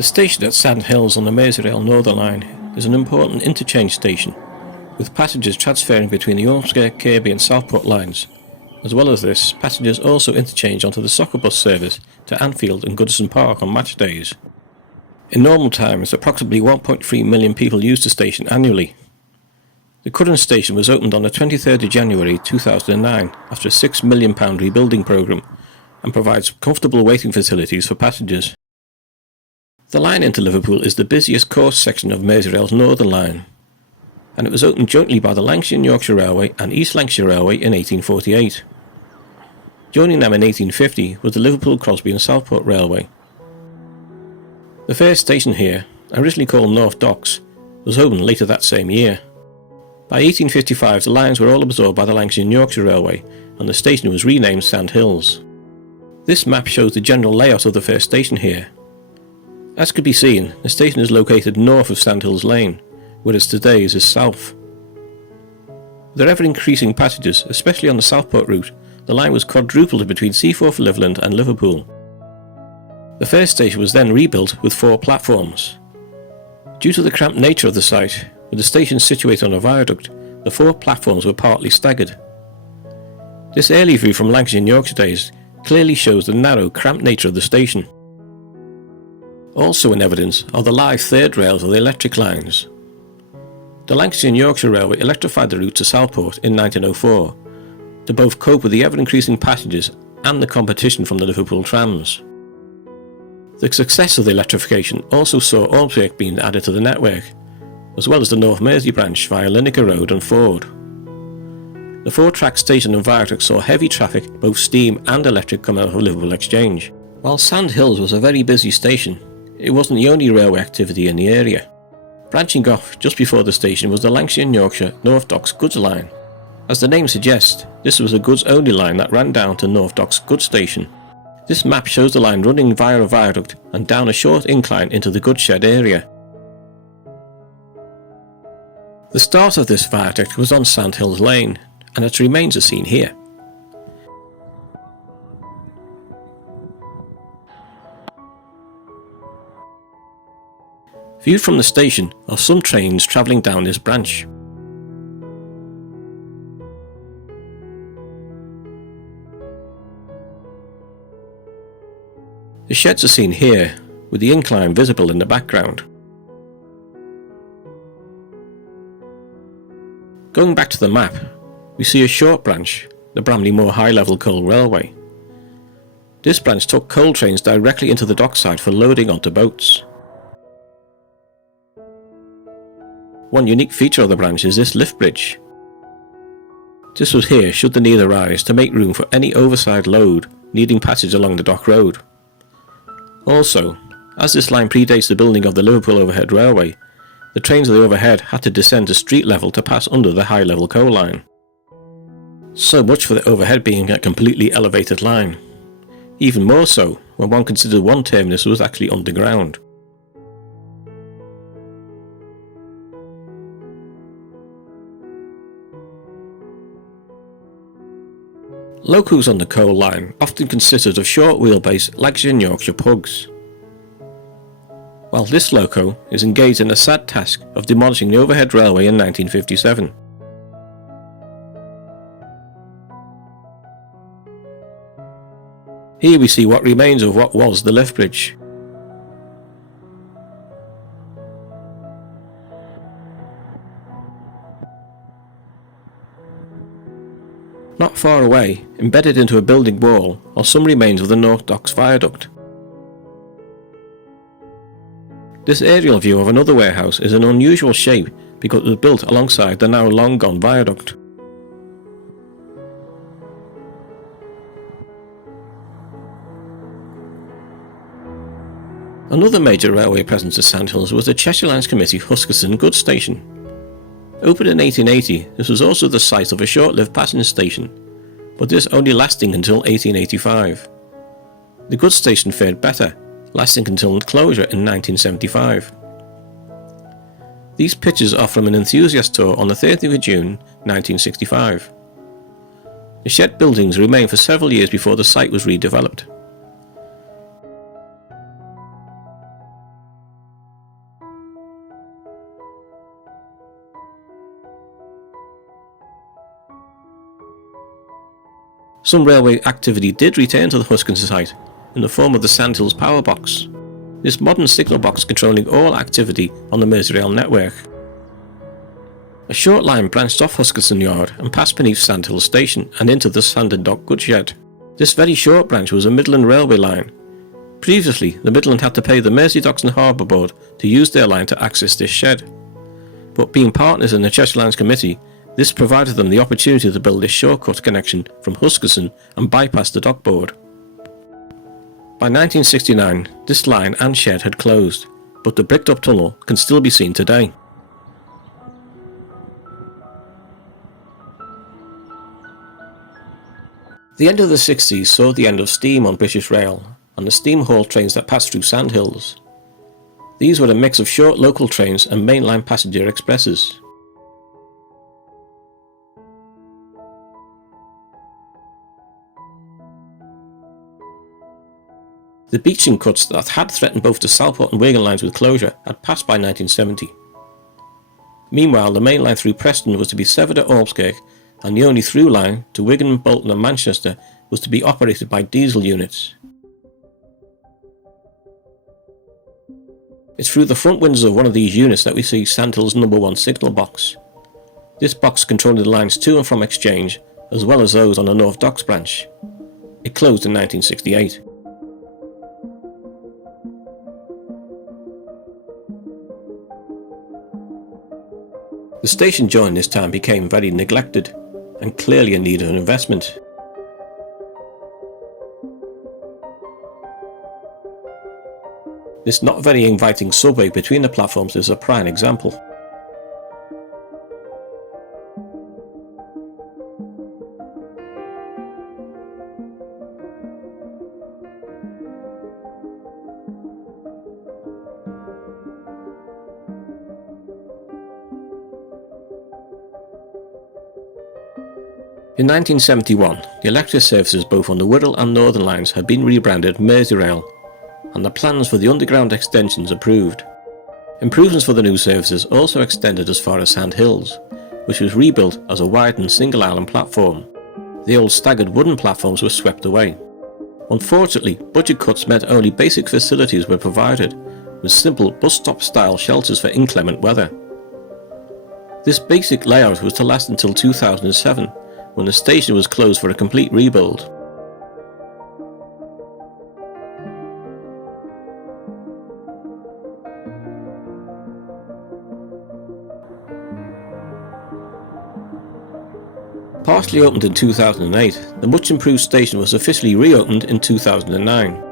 The station at Sandhills on the Merseyrail Northern Line is an important interchange station, with passengers transferring between the Ormskirk, Kirkby and Southport lines. As well as this, passengers also interchange onto the soccer bus service to Anfield and Goodison Park on match days. In normal times, approximately 1.3 million people use the station annually. The current station was opened on the 23rd of January 2009 after a £6 million rebuilding programme and provides comfortable waiting facilities for passengers. The line into Liverpool is the busiest course section of Merseyrail's Northern Line, and it was opened jointly by the Lancashire and Yorkshire Railway and East Lancashire Railway in 1848. Joining them in 1850 was the Liverpool, Crosby and Southport Railway. The first station here, originally called North Docks, was opened later that same year. By 1855 the lines were all absorbed by the Lancashire and Yorkshire Railway and the station was renamed Sandhills. This map shows the general layout of the first station here. As could be seen, the station is located north of Sandhills Lane, whereas today's is south. With their ever-increasing passengers, especially on the Southport route, the line was quadrupled between Seaforth, Liverland and Liverpool. The first station was then rebuilt with 4 platforms. Due to the cramped nature of the site, with the station situated on a viaduct, the 4 platforms were partly staggered. This early view from Lancashire and Yorkshire days clearly shows the narrow, cramped nature of the station. Also in evidence are the live third rails of the electric lines. The Lancashire and Yorkshire Railway electrified the route to Southport in 1904 to both cope with the ever-increasing passengers and the competition from the Liverpool trams. The success of the electrification also saw Ormskirk being added to the network, as well as the North Mersey branch via Lineker Road and Ford. The 4-track station and viaduct saw heavy traffic, both steam and electric, come out of Liverpool Exchange. While Sandhills was a very busy station, it wasn't the only railway activity in the area. Branching off just before the station was the Lancashire and Yorkshire North Docks Goods line. As the name suggests, this was a goods-only line that ran down to North Docks Goods Station. This map shows the line running via a viaduct and down a short incline into the goods shed area. The start of this viaduct was on Sandhills Lane, and its remains are seen here. Viewed from the station are some trains travelling down this branch. The sheds are seen here, with the incline visible in the background. Going back to the map, we see a short branch, the Bramley Moor High Level Coal Railway. This branch took coal trains directly into the dockside for loading onto boats. One unique feature of the branch is this lift bridge. This was here should the need arise to make room for any oversized load needing passage along the dock road. Also, as this line predates the building of the Liverpool Overhead Railway, the trains of the overhead had to descend to street level to pass under the high level coal line. So much for the overhead being a completely elevated line. Even more so when one considered one terminus was actually underground. Locos on the coal line often consisted of short wheelbase Lancashire and Yorkshire pugs, while this loco is engaged in the sad task of demolishing the overhead railway in 1957. Here we see what remains of what was the lift bridge. Not far away, embedded into a building wall, are some remains of the North Docks Viaduct. This aerial view of another warehouse is an unusual shape because it was built alongside the now long gone viaduct. Another major railway presence at Sandhills was the Cheshire Lines Committee Huskerson Goods Station. Opened in 1880, this was also the site of a short-lived passenger station, but this only lasting until 1885. The goods station fared better, lasting until closure in 1975. These pictures are from an enthusiast tour on the 30th of June 1965. The shed buildings remained for several years before the site was redeveloped. Some railway activity did return to the Huskinson site in the form of the Sandhills power box, this modern signal box controlling all activity on the Merseyrail network. A short line branched off Huskinson Yard and passed beneath Sandhills Station and into the Sandon Dock Goodshed. This very short branch was a Midland Railway line. Previously, the Midland had to pay the Mersey Docks and Harbour Board to use their line to access this shed. But being partners in the Cheshire Lines Committee, this provided them the opportunity to build this shortcut connection from Huskinson and bypass the dock board. By 1969, this line and shed had closed, but the bricked up tunnel can still be seen today. The end of the 60s saw the end of steam on British Rail and the steam haul trains that passed through Sandhills. These were a mix of short local trains and mainline passenger expresses. The beaching cuts that had threatened both the Southport and Wigan lines with closure had passed by 1970. Meanwhile, the main line through Preston was to be severed at Ormskirk, and the only through line to Wigan, Bolton and Manchester was to be operated by diesel units. It's through the front windows of one of these units that we see Sandhills No. 1 signal box. This box controlled the lines to and from Exchange, as well as those on the North Docks branch. It closed in 1968. The station during this time became very neglected and clearly in need of an investment. This not very inviting subway between the platforms is a prime example. In 1971, the electric services both on the Wirral and Northern lines had been rebranded Merseyrail, and the plans for the underground extensions approved. Improvements for the new services also extended as far as Sandhills, which was rebuilt as a widened single island platform. The old staggered wooden platforms were swept away. Unfortunately, budget cuts meant only basic facilities were provided, with simple bus stop style shelters for inclement weather. This basic layout was to last until 2007, when the station was closed for a complete rebuild. Partially opened in 2008, the much improved station was officially reopened in 2009.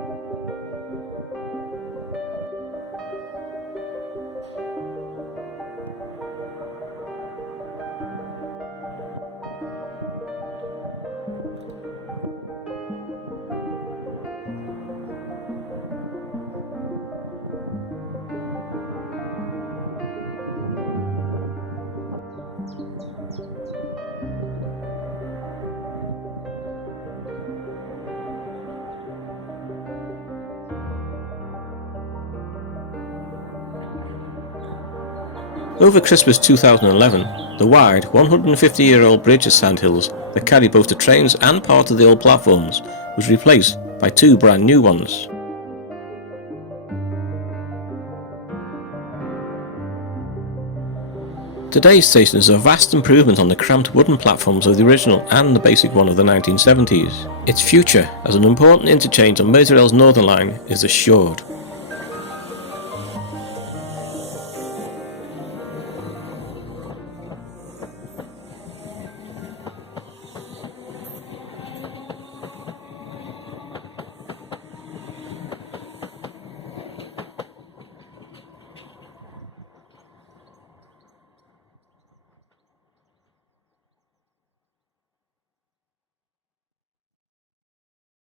Over Christmas 2011, the wide 150-year-old bridge at Sandhills that carried both the trains and part of the old platforms was replaced by two brand new ones. Today's station is a vast improvement on the cramped wooden platforms of the original and the basic one of the 1970s. Its future as an important interchange on Merseyrail's Northern Line is assured.